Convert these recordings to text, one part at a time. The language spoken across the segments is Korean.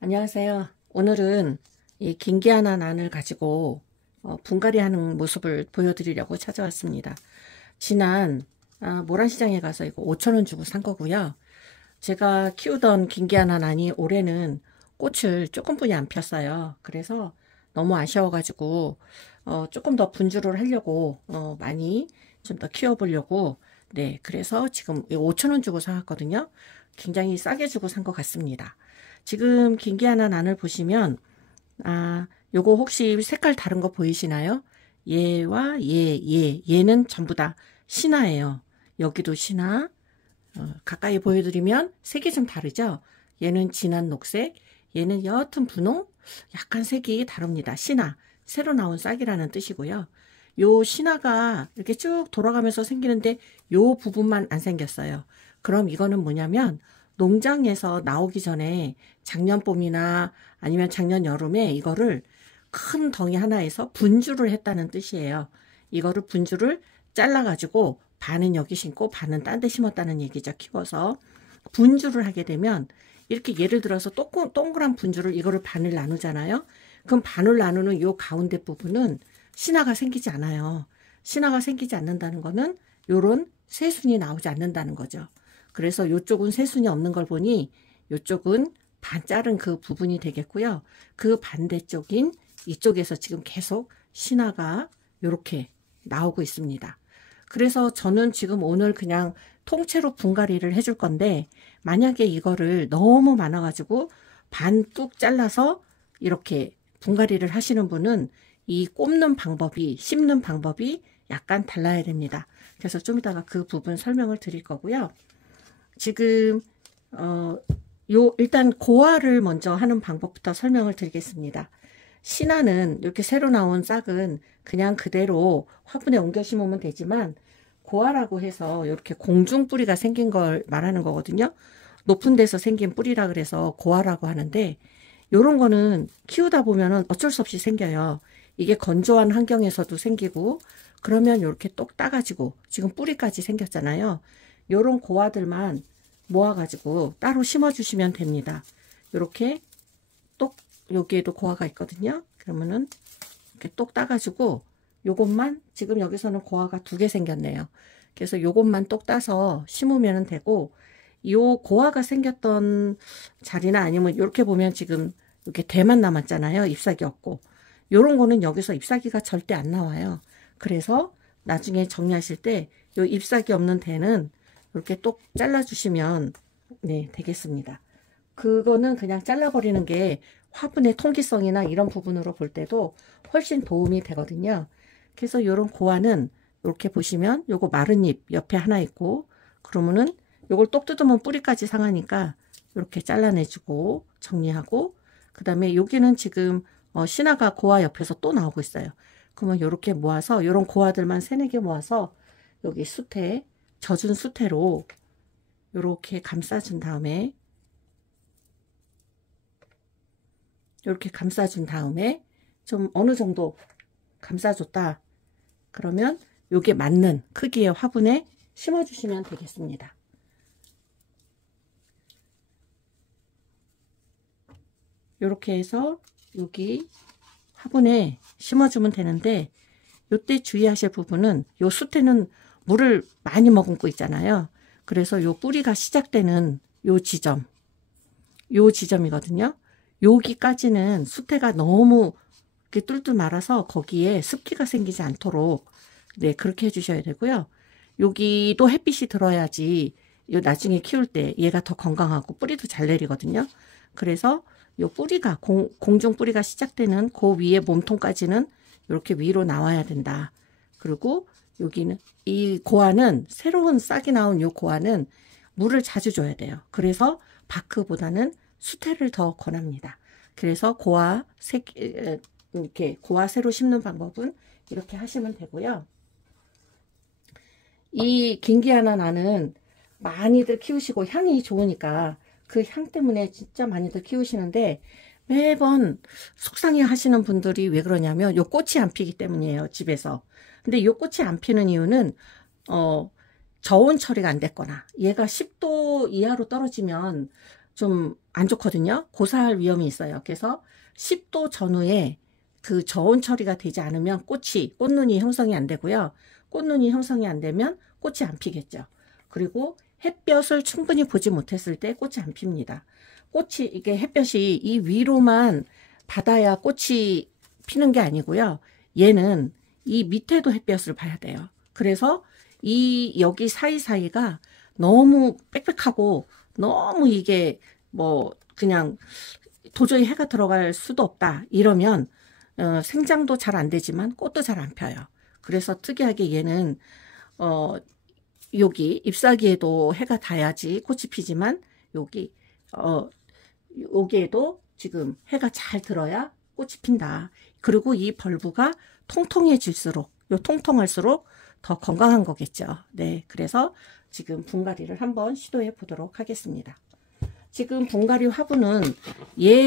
안녕하세요. 오늘은 이 긴기아나 난을 가지고 분갈이 하는 모습을 보여드리려고 찾아왔습니다. 지난 모란시장에 가서 이거 5,000원 주고 산 거고요. 제가 키우던 긴기아나 난이 올해는 꽃을 조금뿐이 안 폈어요. 그래서 너무 아쉬워가지고 조금 더 분주를 하려고 많이 좀 더 키워보려고, 네, 그래서 지금 5,000원 주고 사왔거든요. 굉장히 싸게 주고 산 것 같습니다. 지금 긴기아나 난을 보시면 요거 혹시 색깔 다른 거 보이시나요? 얘와 얘는 전부 다 신화예요. 여기도 신화. 가까이 보여드리면 색이 좀 다르죠? 얘는 진한 녹색, 얘는 옅은 분홍, 약간 색이 다릅니다. 신화, 새로 나온 싹이라는 뜻이고요. 요 신화가 이렇게 쭉 돌아가면서 생기는데 요 부분만 안 생겼어요. 그럼 이거는 뭐냐면 농장에서 나오기 전에 작년 봄이나 아니면 작년 여름에 이거를 큰 덩이 하나에서 분주를 했다는 뜻이에요. 이거를 분주를 잘라가지고 반은 여기 심고 반은 딴 데 심었다는 얘기죠. 키워서 분주를 하게 되면 이렇게 예를 들어서 동그란 분주를 이거를 반을 나누잖아요. 그럼 반을 나누는 요 가운데 부분은 신화가 생기지 않아요. 신화가 생기지 않는다는 거는 요런 새순이 나오지 않는다는 거죠. 그래서 요쪽은 새순이 없는 걸 보니 요쪽은 반 자른 그 부분이 되겠고요. 그 반대쪽인 이쪽에서 지금 계속 신화가 이렇게 나오고 있습니다. 그래서 저는 지금 오늘 그냥 통째로 분갈이를 해줄 건데, 만약에 이거를 너무 많아가지고 반 뚝 잘라서 이렇게 분갈이를 하시는 분은 이 꼽는 방법이, 씹는 방법이 약간 달라야 됩니다. 그래서 좀 이따가 그 부분 설명을 드릴 거고요. 지금 일단 고화를 먼저 하는 방법부터 설명을 드리겠습니다. 신화는 이렇게 새로 나온 싹은 그냥 그대로 화분에 옮겨 심으면 되지만, 고화라고 해서 이렇게 공중 뿌리가 생긴 걸 말하는 거거든요. 높은 데서 생긴 뿌리라 그래서 고화라고 하는데, 요런 거는 키우다 보면은 어쩔 수 없이 생겨요. 이게 건조한 환경에서도 생기고, 그러면 이렇게 똑 따가지고 지금 뿌리까지 생겼잖아요. 요런 고화들만 모아가지고 따로 심어주시면 됩니다. 이렇게 똑, 여기에도 고화가 있거든요. 그러면은 이렇게 똑 따가지고 요것만, 지금 여기서는 고화가 2개 생겼네요. 그래서 요것만 똑 따서 심으면 되고, 요 고화가 생겼던 자리나 아니면 이렇게 보면 지금 이렇게 대만 남았잖아요. 잎사귀 없고. 요런 거는 여기서 잎사귀가 절대 안 나와요. 그래서 나중에 정리하실 때 요 잎사귀 없는 대는 이렇게 똑 잘라주시면 네, 되겠습니다. 그거는 그냥 잘라버리는 게 화분의 통기성이나 이런 부분으로 볼 때도 훨씬 도움이 되거든요. 그래서 요런 고화는 이렇게 보시면 요거 마른 잎 옆에 하나 있고, 그러면은 요걸 똑 뜯으면 뿌리까지 상하니까 이렇게 잘라내주고 정리하고, 그 다음에 여기는 지금 신화가 고화 옆에서 또 나오고 있어요. 그러면 이렇게 모아서 요런 고화들만 3-4개 모아서 여기 숯에, 젖은 숯대로 이렇게 감싸준 다음에, 이렇게 감싸준 다음에 좀 어느 정도 감싸줬다 그러면 요게 맞는 크기의 화분에 심어주시면 되겠습니다. 이렇게 해서 여기 화분에 심어주면 되는데, 요때 주의하실 부분은 요 숯에는 물을 많이 머금고 있잖아요. 그래서 요 뿌리가 시작되는 요 지점이거든요. 여기까지는 숯대가 너무 이렇게 뚫뚫 말아서 거기에 습기가 생기지 않도록, 네, 그렇게 해주셔야 되고요. 여기도 햇빛이 들어야지 요 나중에 키울 때 얘가 더 건강하고 뿌리도 잘 내리거든요. 그래서 요 뿌리가 공중 뿌리가 시작되는 그 위에 몸통까지는 이렇게 위로 나와야 된다. 그리고 여기는 이 고화는, 새로운 싹이 나온 요 고화는 물을 자주 줘야 돼요. 그래서 바크보다는 수태를 더 권합니다. 그래서 고화 이렇게 고화 새로 심는 방법은 이렇게 하시면 되고요. 이 긴기아나 난은 많이들 키우시고 향이 좋으니까 그 향 때문에 진짜 많이들 키우시는데, 매번 속상해 하시는 분들이 왜 그러냐면 요 꽃이 안 피기 때문이에요, 집에서. 근데 요 꽃이 안 피는 이유는 저온 처리가 안 됐거나, 얘가 10도 이하로 떨어지면 좀 안 좋거든요. 고사할 위험이 있어요. 그래서 10도 전후에 그 저온 처리가 되지 않으면 꽃눈이 형성이 안 되고요. 꽃눈이 형성이 안 되면 꽃이 안 피겠죠. 그리고 햇볕을 충분히 보지 못했을 때 꽃이 안 핍니다. 이게 햇볕이 이 위로만 받아야 꽃이 피는 게 아니고요. 얘는 이 밑에도 햇볕을 봐야 돼요. 그래서 여기 사이사이가 너무 빽빽하고 너무 이게 뭐 그냥 도저히 해가 들어갈 수도 없다 이러면 생장도 잘 안 되지만 꽃도 잘 안 펴요. 그래서 특이하게 얘는 여기 잎사귀에도 해가 닿아야지 꽃이 피지만 여기에도 지금 해가 잘 들어야 꽃이 핀다. 그리고 이 벌브가 통통해질수록 통통할수록 더 건강한 거겠죠. 네, 그래서 지금 분갈이를 한번 시도해 보도록 하겠습니다. 지금 분갈이 화분은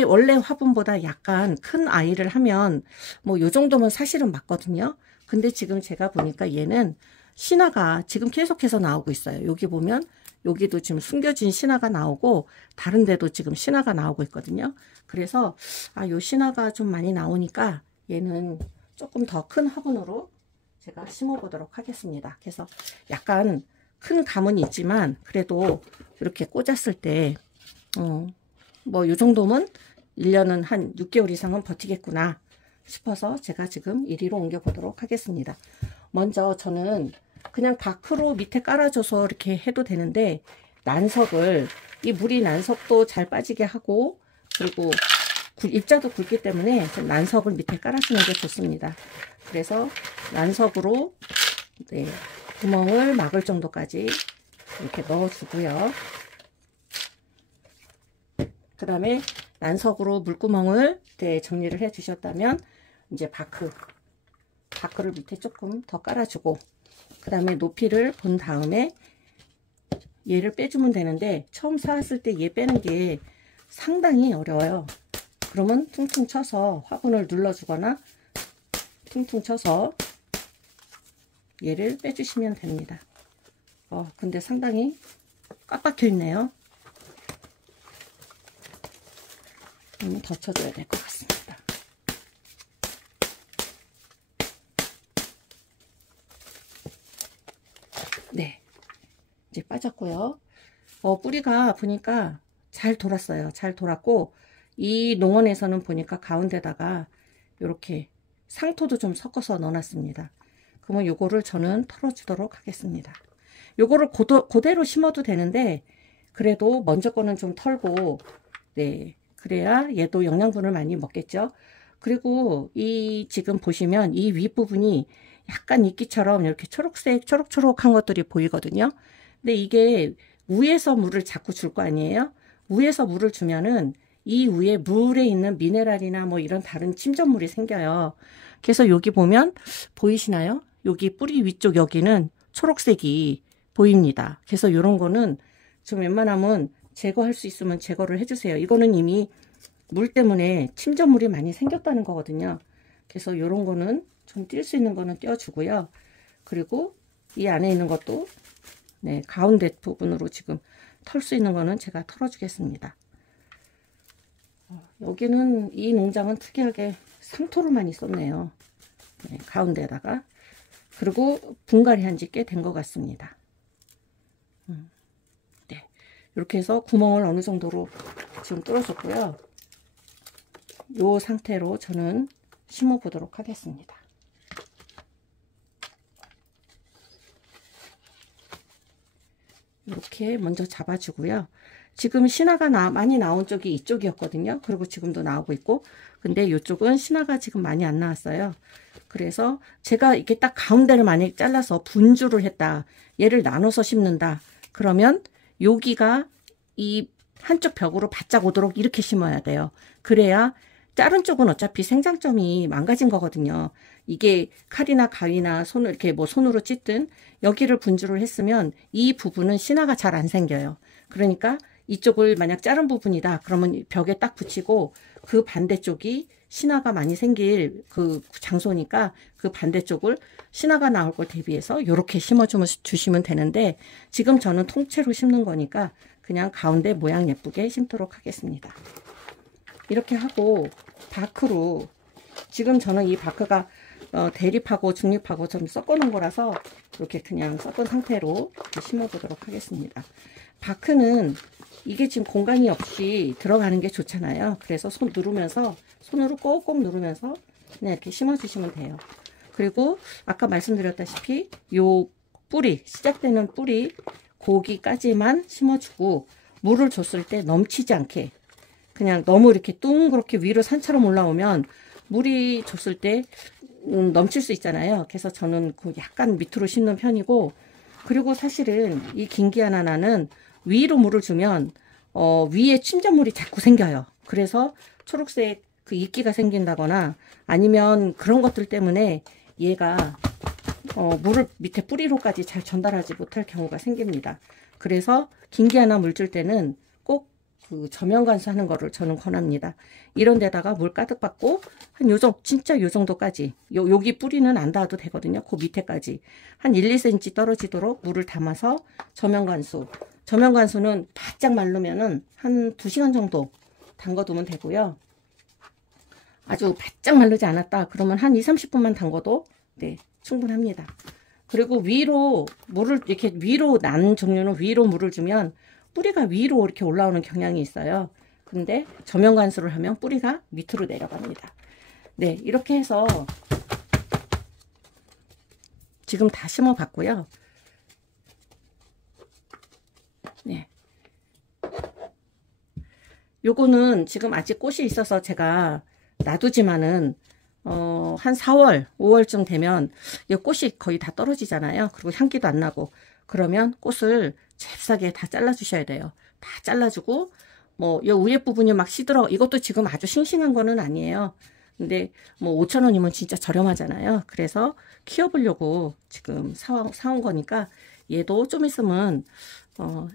원래 화분보다 약간 큰 아이를 하면 뭐 요 정도면 사실은 맞거든요. 근데 지금 제가 보니까 얘는 신화가 지금 계속해서 나오고 있어요. 여기 보면 여기도 지금 숨겨진 신화가 나오고 다른 데도 지금 신화가 나오고 있거든요. 그래서 요 신화가 좀 많이 나오니까 얘는 조금 더 큰 화분으로 제가 심어 보도록 하겠습니다. 그래서 약간 큰 감은 있지만 그래도 이렇게 꽂았을 때 뭐 요 정도면 1년은 한 6개월 이상은 버티겠구나 싶어서 제가 지금 이리로 옮겨 보도록 하겠습니다. 먼저 저는 그냥 바크로 밑에 깔아줘서 이렇게 해도 되는데 이 물이 난석도 잘 빠지게 하고 그리고 입자도 굵기 때문에 난석을 밑에 깔아주는 게 좋습니다. 그래서 난석으로 구멍을 막을 정도까지 이렇게 넣어주고요. 그 다음에 난석으로 물구멍을 정리를 해 주셨다면 이제 바크를 밑에 조금 더 깔아주고 그 다음에 높이를 본 다음에 얘를 빼주면 되는데 처음 쌓았을 때 얘 빼는 게 상당히 어려워요. 그러면 퉁퉁 쳐서 화분을 눌러주거나 퉁퉁 쳐서 얘를 빼주시면 됩니다. 근데 상당히 꽉 박혀 있네요. 더 쳐줘야 될 것 같습니다. 네, 이제 빠졌고요. 뿌리가 보니까 잘 돌았어요. 잘 돌았고 이 농원에서는 보니까 가운데다가 이렇게 상토도 좀 섞어서 넣어놨습니다. 그러면 요거를 저는 털어주도록 하겠습니다. 요거를 그대로 심어도 되는데 그래도 먼저 거는 좀 털고 그래야 얘도 영양분을 많이 먹겠죠. 그리고 지금 보시면 이 윗부분이 약간 이끼처럼 이렇게 초록초록한 것들이 보이거든요. 근데 이게 위에서 물을 자꾸 줄 거 아니에요. 위에서 물을 주면은 이 위에 물에 있는 미네랄이나 뭐 이런 다른 침전물이 생겨요. 그래서 여기 보면 보이시나요? 여기 뿌리 위쪽 여기는 초록색이 보입니다. 그래서 이런 거는 좀 웬만하면 제거할 수 있으면 제거를 해주세요. 이거는 이미 물 때문에 침전물이 많이 생겼다는 거거든요. 그래서 이런 거는 좀 뛸 수 있는 거는 떼어주고요. 그리고 이 안에 있는 것도 가운데 부분으로 지금 털 수 있는 거는 제가 털어주겠습니다. 여기는 이 농장은 특이하게 상토를 많이 썼네요. 가운데에다가. 그리고 분갈이 한 지 꽤 된 것 같습니다. 이렇게 해서 구멍을 어느 정도로 지금 뚫어줬고요. 이 상태로 저는 심어 보도록 하겠습니다. 이렇게 먼저 잡아주고요. 지금 신화가 많이 나온 쪽이 이쪽이었거든요. 그리고 지금도 나오고 있고, 근데 이쪽은 신화가 지금 많이 안 나왔어요. 그래서 제가 이렇게 딱 가운데를 만약에 잘라서 분주를 했다, 얘를 나눠서 심는다 그러면 여기가 이 한쪽 벽으로 바짝 오도록 이렇게 심어야 돼요. 그래야 자른 쪽은 어차피 생장점이 망가진 거거든요. 이게 칼이나 가위나 손을 이렇게 손으로 찢든 여기를 분주를 했으면 이 부분은 신화가 잘 안 생겨요. 그러니까 이쪽을 만약 자른 부분이다 그러면 벽에 딱 붙이고 그 반대쪽이 신화가 많이 생길 그 장소니까 그 반대쪽을 신화가 나올 걸 대비해서 이렇게 심어 주시면 되는데 지금 저는 통째로 심는 거니까 그냥 가운데 모양 예쁘게 심도록 하겠습니다. 이렇게 하고 바크로, 지금 저는 이 바크가 대립하고 중립하고 좀 섞어 놓은 거라서 이렇게 그냥 섞은 상태로 심어 보도록 하겠습니다. 바크는 이게 지금 공간이 없이 들어가는 게 좋잖아요. 그래서 손 누르면서, 손으로 꼭꼭 누르면서 그냥 이렇게 심어 주시면 돼요. 그리고 아까 말씀드렸다시피 요 뿌리, 시작되는 뿌리 고기까지만 심어주고, 물을 줬을 때 넘치지 않게, 그냥 너무 이렇게 둥그렇게 위로 산처럼 올라오면 물이 줬을 때 넘칠 수 있잖아요. 그래서 저는 그 약간 밑으로 심는 편이고, 그리고 사실은 이 긴기아나나는 위로 물을 주면 위에 침전물이 자꾸 생겨요. 그래서 초록색 그 이끼가 생긴다거나 아니면 그런 것들 때문에 얘가 물을 밑에 뿌리로까지 잘 전달하지 못할 경우가 생깁니다. 그래서 긴기아나 물 줄 때는 꼭 그 저면 관수하는 거를 저는 권합니다. 이런 데다가 물 가득 받고 한 요정, 진짜 요 정도까지, 여기 뿌리는 안 닿아도 되거든요. 그 밑에까지 한 1, 2cm 떨어지도록 물을 담아서 저면 관수. 저면 관수는 바짝 마르면은 한 2시간 정도 담궈두면 되고요. 아주 바짝 마르지 않았다 그러면 한 2, 30분만 담궈도 네, 충분합니다. 그리고 위로 물을, 이렇게 위로 난 종류는 위로 물을 주면 뿌리가 위로 이렇게 올라오는 경향이 있어요. 근데 저면 관수를 하면 뿌리가 밑으로 내려갑니다. 네, 이렇게 해서 지금 다 심어 봤고요. 네. 요거는 지금 아직 꽃이 있어서 제가 놔두지만은 한 4월, 5월쯤 되면 이 꽃이 거의 다 떨어지잖아요. 그리고 향기도 안 나고, 그러면 꽃을 잽싸게 다 잘라 주셔야 돼요. 다 잘라주고, 뭐 이 위에 부분이 막 시들어, 이것도 지금 아주 싱싱한 거는 아니에요. 근데 뭐 5,000원이면 진짜 저렴하잖아요. 그래서 키워보려고 지금 사온 거니까, 얘도 좀 있으면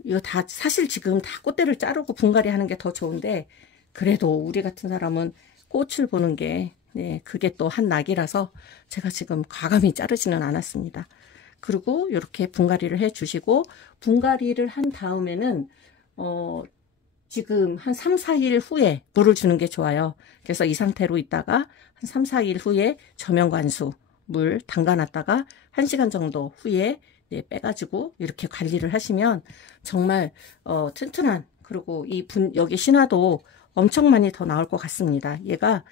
이거 다 사실 지금 다 꽃대를 자르고 분갈이 하는 게 더 좋은데, 그래도 우리 같은 사람은 꽃을 보는 게, 네, 그게 또 한 낙이라서 제가 지금 과감히 자르지는 않았습니다. 그리고 이렇게 분갈이를 해 주시고, 분갈이를 한 다음에는 지금 한 3, 4일 후에 물을 주는 게 좋아요. 그래서 이 상태로 있다가 한 3, 4일 후에 저면 관수 물 담가 놨다가 1시간 정도 후에 네, 빼가지고 이렇게 관리를 하시면 정말 튼튼한, 그리고 여기 신화도 엄청 많이 더 나올 것 같습니다. 얘가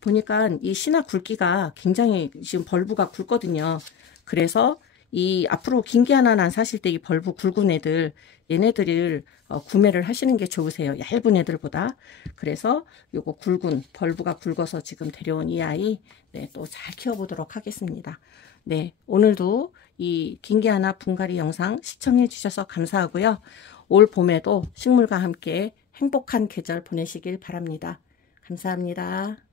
보니까 이 신화 굵기가 굉장히 지금 벌브가 굵거든요. 그래서 이 앞으로 긴기아나나 사실 때 이 벌브 굵은 애들, 얘네들을 구매를 하시는 게 좋으세요. 얇은 애들보다. 그래서 요거 굵은, 벌브가 굵어서 지금 데려온 이 아이, 네, 또 잘 키워보도록 하겠습니다. 네, 오늘도 이 긴기아나 분갈이 영상 시청해 주셔서 감사하고요. 올 봄에도 식물과 함께 행복한 계절 보내시길 바랍니다. 감사합니다.